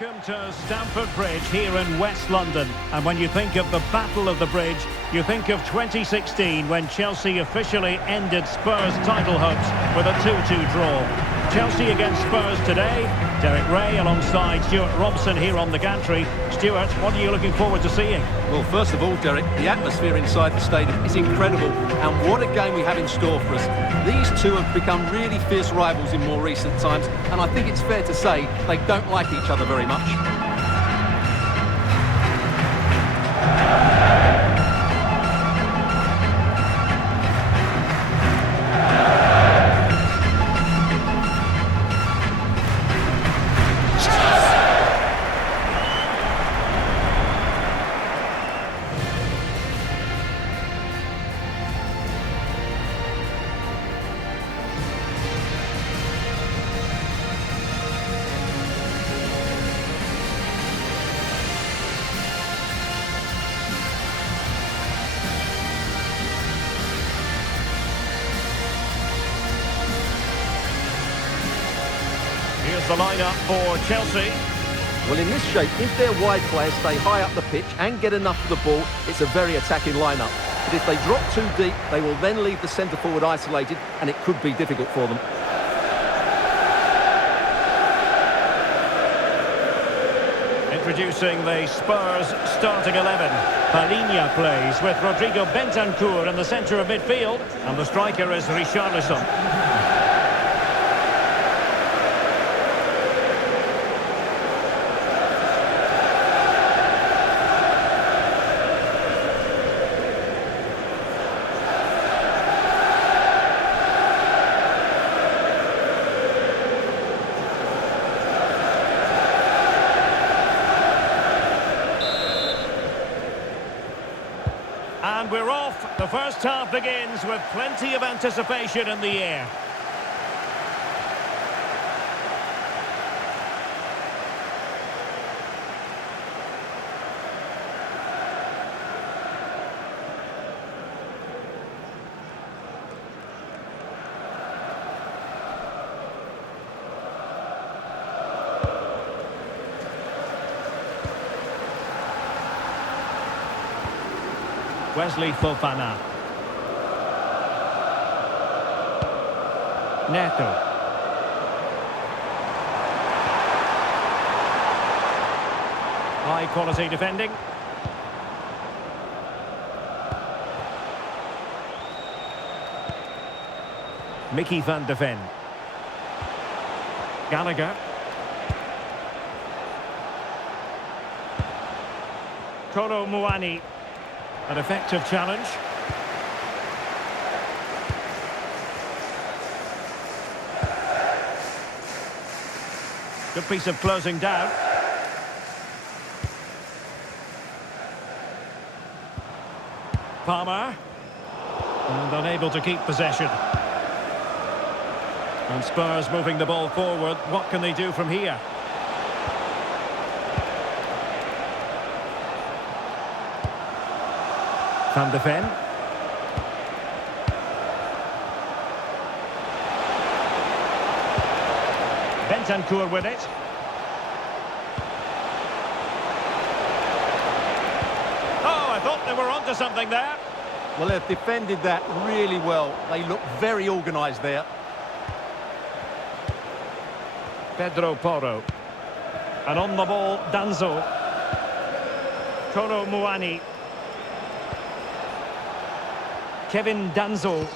Welcome to Stamford Bridge here in West London. And when you think of the Battle of the Bridge, you think of 2016 when Chelsea officially ended Spurs' title hopes with a 2-2 draw. Chelsea against Spurs today. Derek Ray alongside Stuart Robson here on the gantry. Stuart, what are you looking forward to seeing? Well, first of all, Derek, the atmosphere inside the stadium is incredible. And what a game we have in store for us. These two have become really fierce rivals in more recent times. And I think it's fair to say they don't like each other very much. Here's the lineup for Chelsea. Well, in this shape, if their wide players stay high up the pitch and get enough of the ball, it's a very attacking lineup. But if they drop too deep, they will then leave the centre-forward isolated, and it could be difficult for them. Introducing the Spurs starting 11. Palhinha plays with Rodrigo Bentancur in the centre of midfield, and the striker is Richarlison. And we're off. The first half begins with plenty of anticipation in the air. Wesley Fofana. Neto. High quality defending. Mickey van de Ven. Gallagher. Kolo Muani. An effective challenge. Good piece of closing down. Palmer. And unable to keep possession. And Spurs moving the ball forward. What can they do from here? Van de Ven. Bentancur with it. Oh, I thought they were onto something there. Well, they've defended that really well. They look very organised there. Pedro Porro. And on the ball, Danzo. Kolo Muani. Kevin Danzo.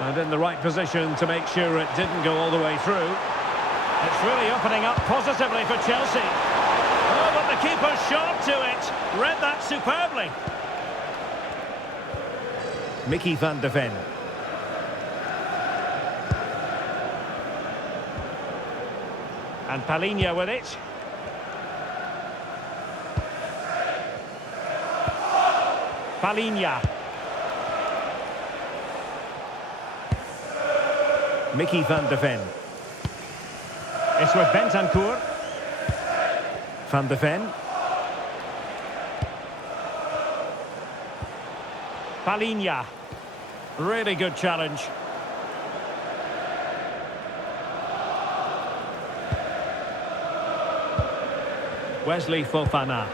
And in the right position to make sure it didn't go all the way through. It's really opening up positively for Chelsea. Oh, but the keeper's shot to it. Read that superbly. Mickey van de Ven. And Palhinha with it. Palhinha. Mickey van de Ven. It's with Bentancur. Van de Ven. Palhinha. Really good challenge. Wesley Fofana.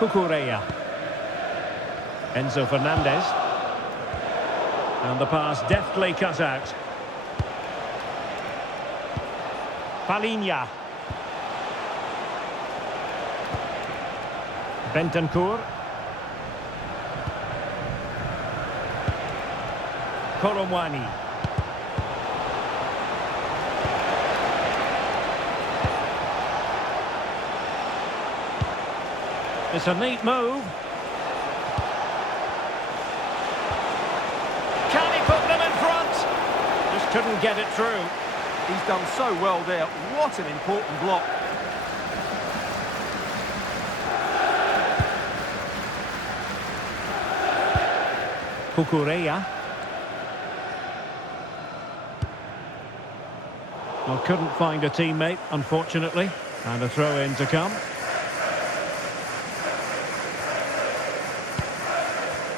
Cucurella. Enzo Fernandez. And the pass deftly cut out. Palinha. Bentancur. Koromwani. It's a neat move. Can he put them in front? Just couldn't get it through. He's done so well there. What an important block. Cucurella. Well, couldn't find a teammate, unfortunately. And a throw-in to come.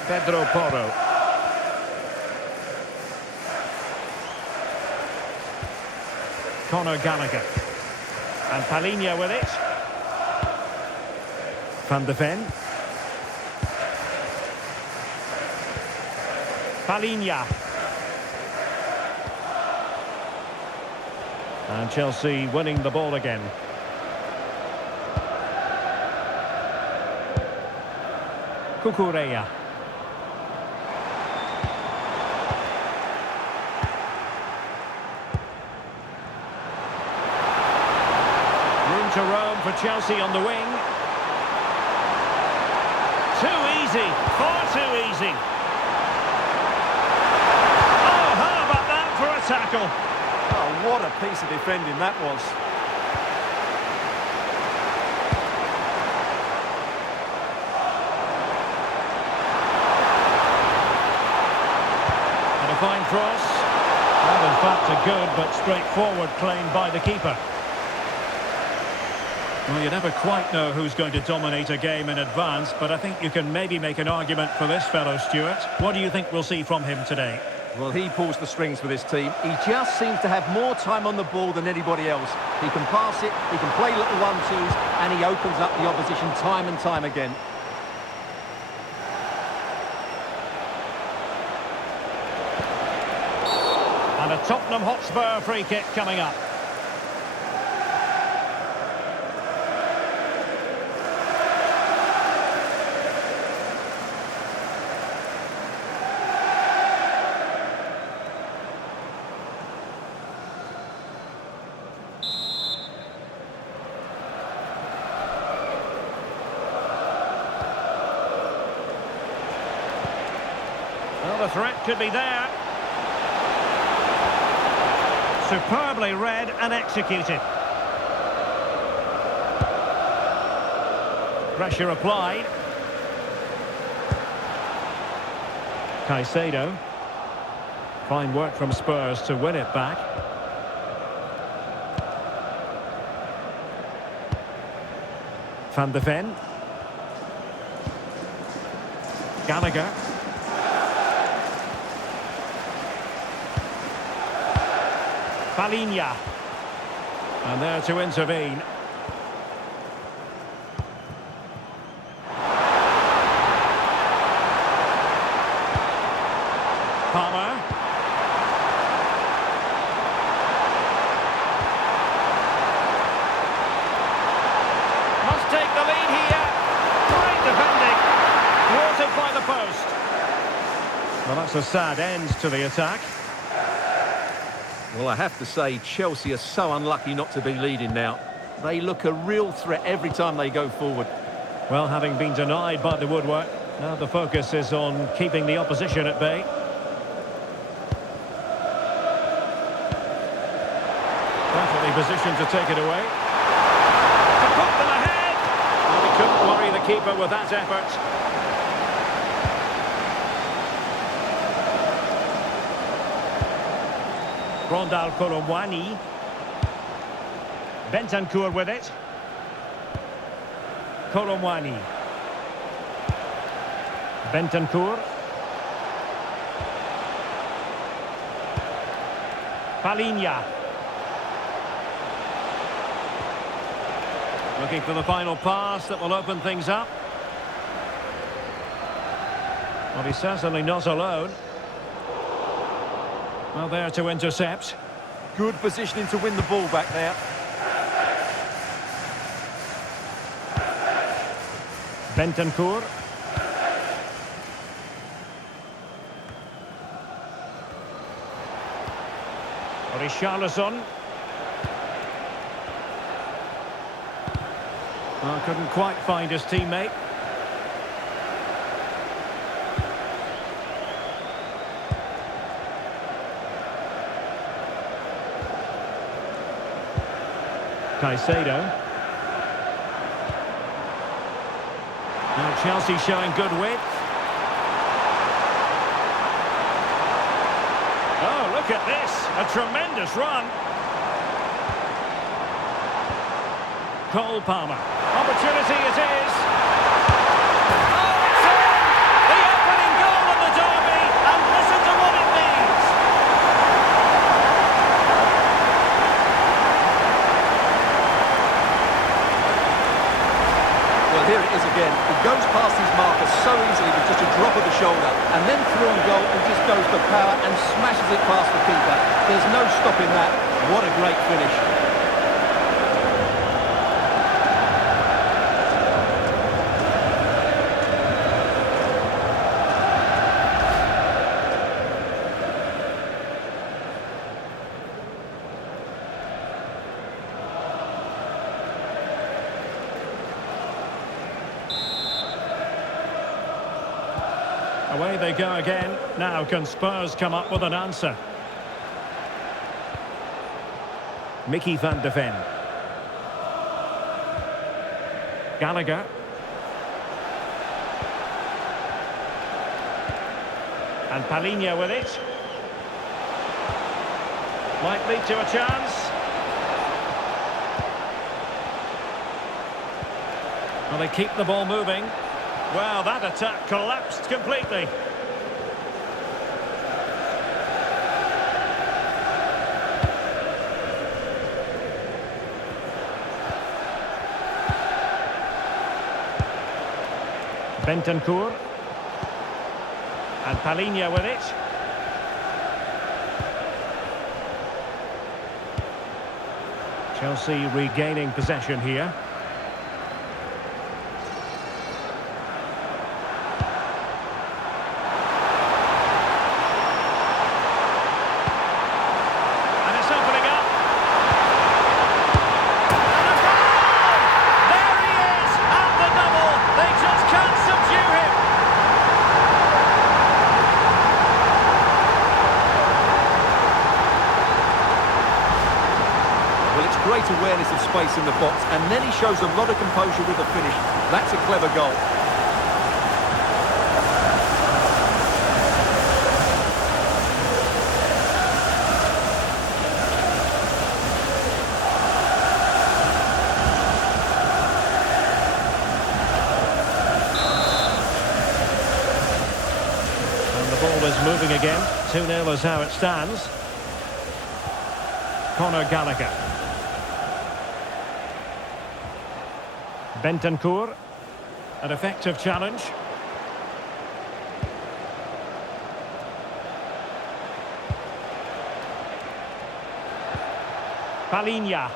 Pedro Porro. Conor Gallagher. And Palinha with it. Van de Ven. Palinha. And Chelsea winning the ball again. Cucurella. Room to roam for Chelsea on the wing. Too easy, far too easy. Oh, how about that for a tackle? Oh, what a piece of defending that was. And a fine cross. And in fact a good but straightforward claim by the keeper. Well, you never quite know who's going to dominate a game in advance, but I think you can maybe make an argument for this fellow, Stuart. What do you think we'll see from him today? Well, he pulls the strings for this team. He just seems to have more time on the ball than anybody else. He can pass it, he can play little one-twos, and he opens up the opposition time and time again. And a Tottenham Hotspur free kick coming up. Well, the threat could be there. Superbly read and executed. Pressure applied. Caicedo. Fine work from Spurs to win it back. Van de Ven. Gallagher. Palinha. And there to intervene. Palmer. Must take the lead here. Great defending. Thwarted by the post. Well, that's a sad end to the attack. Well, I have to say, Chelsea are so unlucky not to be leading now. They look a real threat every time they go forward. Well, having been denied by the woodwork, now the focus is on keeping the opposition at bay. Perfectly positioned to take it away. To put them ahead! Well, he couldn't worry the keeper with that effort. Rondal Koromwani. Bentancur with it. Koromwani. Bentancur. Palinha. Looking for the final pass that will open things up. Well, he's certainly not alone. Well, there to intercept. Good positioning to win the ball back there. Bentancur. Richarlison. Well, couldn't quite find his teammate. Caicedo. Now Chelsea showing good width. Oh, look at this. A tremendous run. Cole Palmer. Opportunity it is. Oh, it's in! The opening goal of the derby, and listen to what it means. Well, here it is again. He goes past his marker so easily with just a drop of the shoulder, and then through on goal and just goes for power and smashes it past the keeper. There's no stopping that. What a great finish. Away they go again. Now can Spurs come up with an answer? Mickey van de Ven. Gallagher. And Palhinha with it. Might lead to a chance. Well, they keep the ball moving. Well, that attack collapsed completely. Bentancur. And Palhinha with it. Chelsea regaining possession here. Great awareness of space in the box, and then he shows a lot of composure with the finish. That's a clever goal. And the ball is moving again. 2-0 is how it stands. Conor Gallagher. Bentancur, an effective challenge. Palhinha.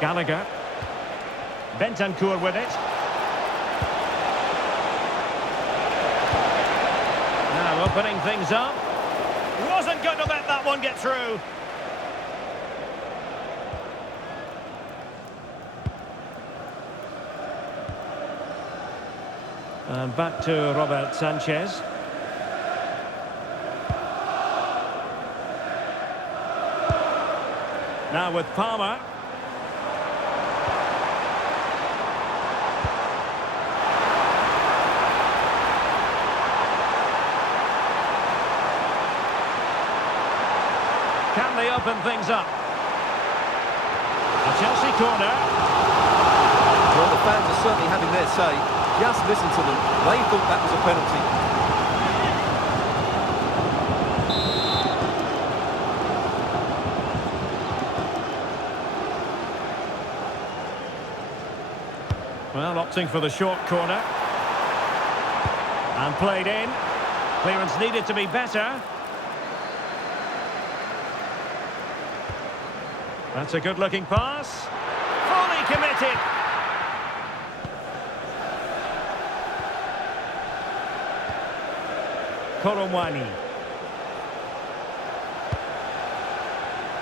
Gallagher. Bentancur with it. Now opening things up. Wasn't going to let that one get through. And back to Robert Sanchez. Now with Palmer. Can they open things up? A Chelsea corner. Well, the fans are certainly having their say. Just listen to them. They thought that was a penalty. Opting for the short corner. And played in. Clearance needed to be better. That's a good-looking pass. Fully committed. Koromwani.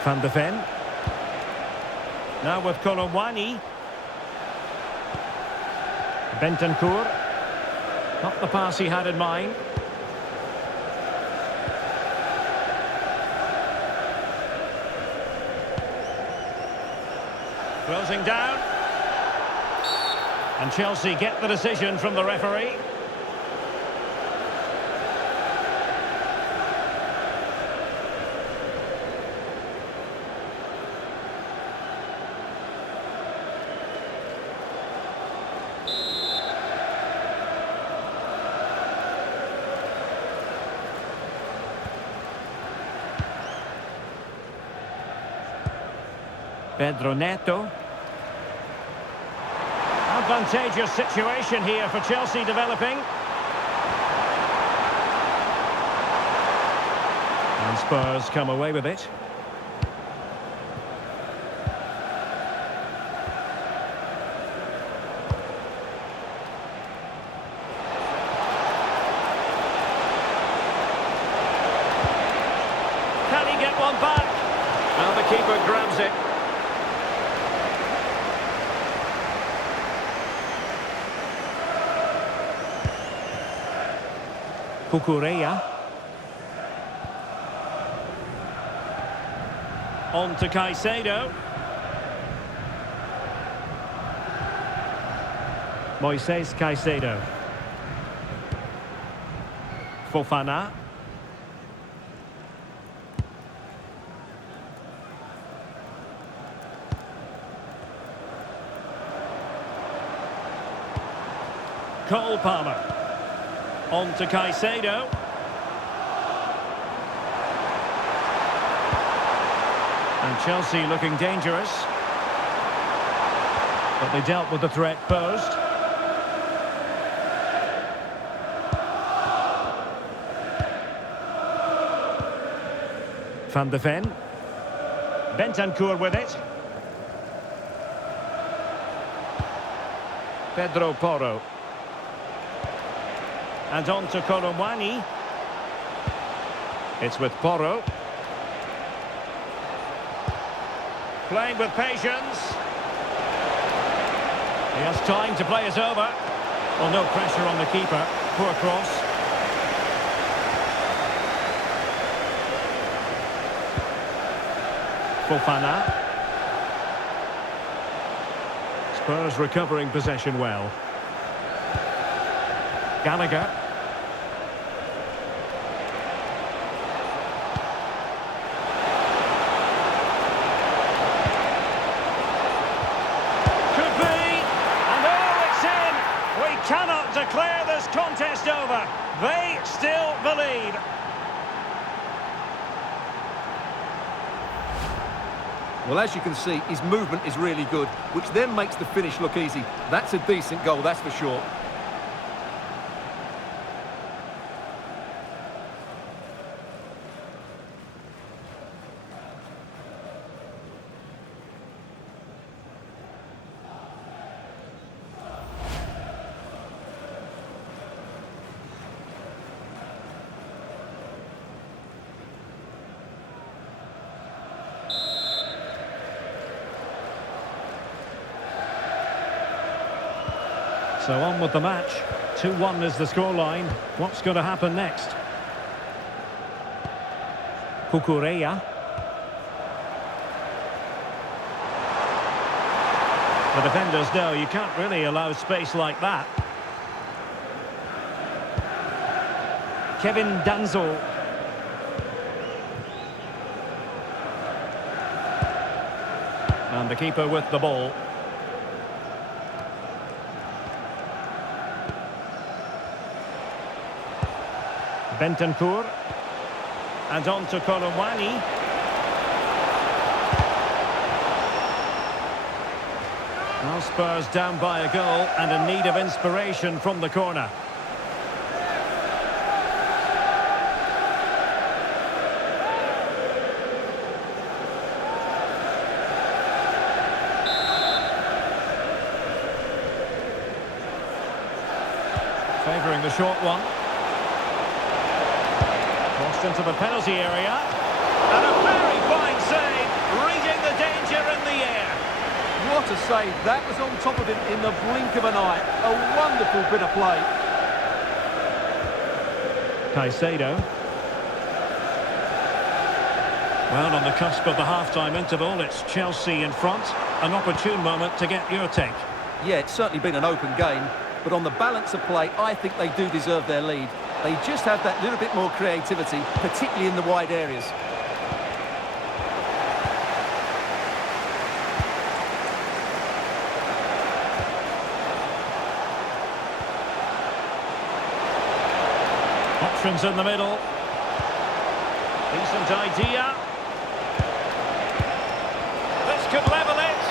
Van de Ven. Now with Koromwani. Bentancur. Not the pass he had in mind. Closing down. And Chelsea get the decision from the referee. Pedro Neto. Advantageous situation here for Chelsea developing. And Spurs come away with it. Can he get one back? And the keeper grabs it. Cucurella. On to Caicedo. Moises Caicedo. Fofana. Cole Palmer. On to Caicedo. And Chelsea looking dangerous. But they dealt with the threat posed. Van de Ven. Bentancur with it. Pedro Porro. And on to Koromwani. It's with Porro. Playing with patience. He has time to play it over. Well, no pressure on the keeper. Poor cross. Fofana. Spurs recovering possession well. Gallagher. Could be, and oh, it's in. We cannot declare this contest over. They still believe. Well, as you can see, his movement is really good, which then makes the finish look easy. That's a decent goal, that's for sure. So on with the match. 2-1 is the scoreline. What's going to happen next? Cucurella. The defenders know you can't really allow space like that. Kevin Danzo. And the keeper with the ball. Bentancur. And on to Koromwani. Well, Spurs down by a goal and in need of inspiration from the corner. Favouring the short one. Crossed into the penalty area. And a very fine save, reading the danger in the air. What a save. That was on top of him in the blink of an eye. A wonderful bit of play. Caicedo. Well, on the cusp of the half-time interval, it's Chelsea in front. An opportune moment to get your take. Yeah, it's certainly been an open game, but on the balance of play, I think they do deserve their lead. They just have that little bit more creativity, particularly in the wide areas. Options in the middle. Decent idea. This could level it.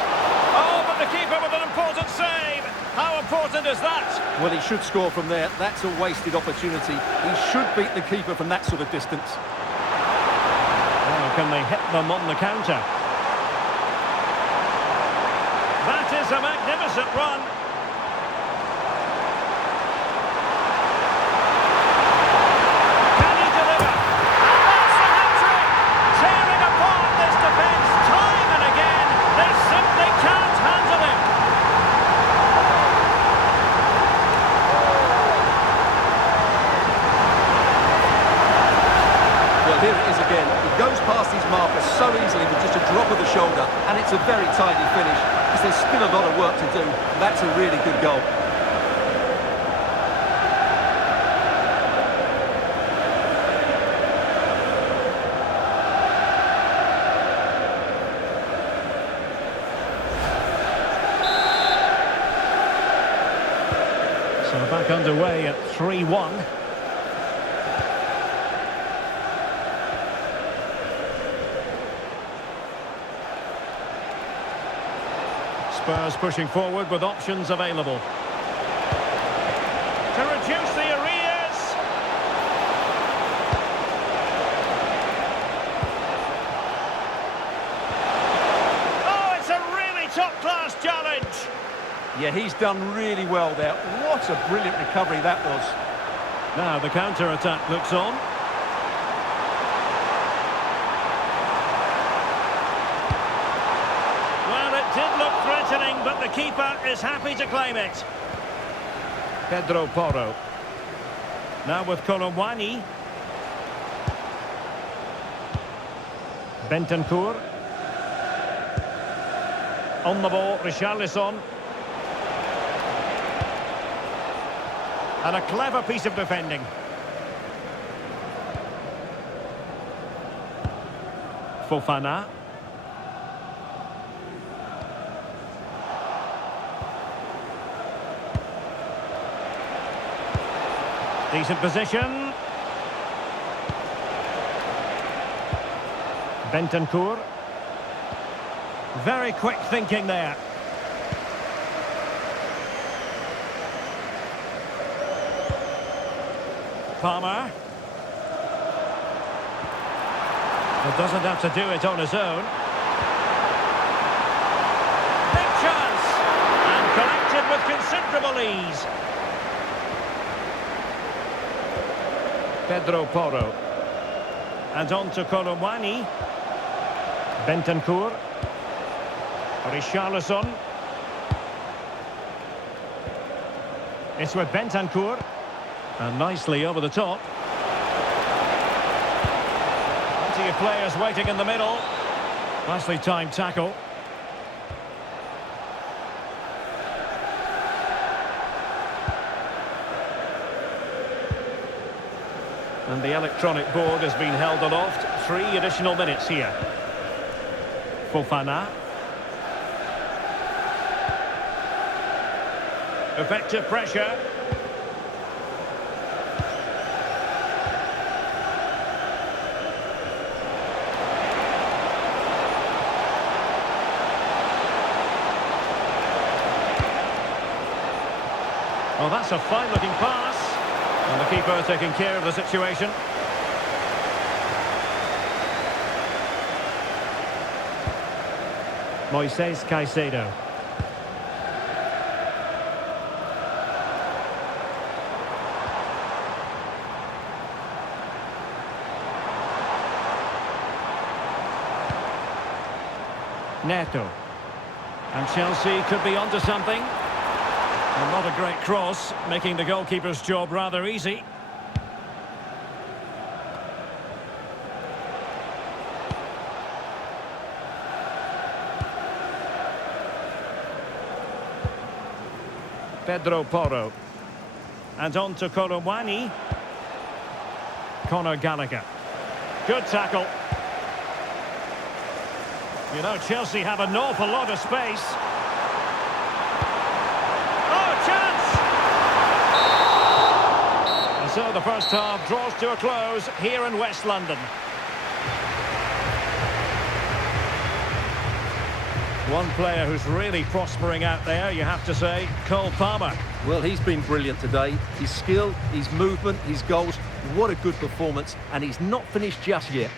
Oh, but the keeper with an important save. How important is that? Well, he should score from there. That's a wasted opportunity. He should beat the keeper from that sort of distance. Oh, can they hit them on the counter? That is a magnificent run. Can he deliver? And that's the hat-trick! Tearing apart this defence time and again. They simply can't handle him. Well, here it is again. He goes past his marker so easily with just a drop of the shoulder, and it's a very tidy finish, because there's still a lot of work to do. That's a really good goal. So back underway at 3-1. Spurs pushing forward with options available. To reduce the arrears. Oh, it's a really top-class challenge. Yeah, he's done really well there. What a brilliant recovery that was. Now the counter-attack looks on. Well, it did look threatening, but the keeper is happy to claim it. Pedro Porro. Now with Colomwani. Bentancur. On the ball, Richarlison. And a clever piece of defending. Fofana. Decent position. Bentancur. Very quick thinking there. Palmer. But doesn't have to do it on his own. Big chance. And collected with considerable ease. Pedro Porro. And on to Colomwani. Bentancur. Richarlison. It's with Bentancur. And nicely over the top. Plenty of players waiting in the middle. Nicely timed tackle. And the electronic board has been held aloft. 3 additional minutes here. Fofana. Effective pressure. Oh, that's a fine-looking pass. And the keeper taking care of the situation. Moises Caicedo. Neto. And Chelsea could be onto something. And not a great cross, making the goalkeeper's job rather easy. Pedro Porro. And on to Korowani. Conor Gallagher. Good tackle. You know, Chelsea have an awful lot of space. Oh, chance! And so the first half draws to a close here in West London. One player who's really prospering out there, you have to say, Cole Palmer. Well, he's been brilliant today. His skill, his movement, his goals, what a good performance. And he's not finished just yet.